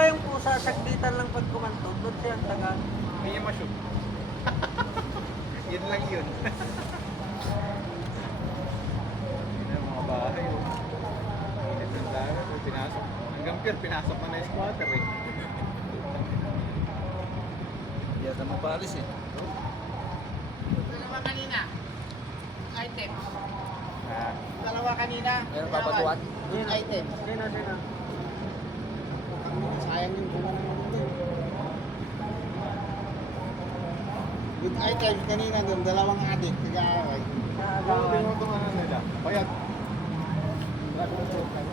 ba yung pusa, sagditan lang pag kumantog, doon siya ang taga. Hindi niya ma-shoot. Yun lang yun. Yun ang mga bahay. Oh. Init ng dagat. Oh, pinasok. Hanggang pier, pinasok mo na yung squatter eh. Hindi ata mapalis eh. Dalawa kanina. Item. Ah, Dalawa kanina. Meron papagawan? Good item. Sino? Sayang yung bunga naman doon. Good item kanina doon. Dalawang adik. Nag-aaway. Oo, tingnan mo itong ano nila. Payag. Wala kong shoot.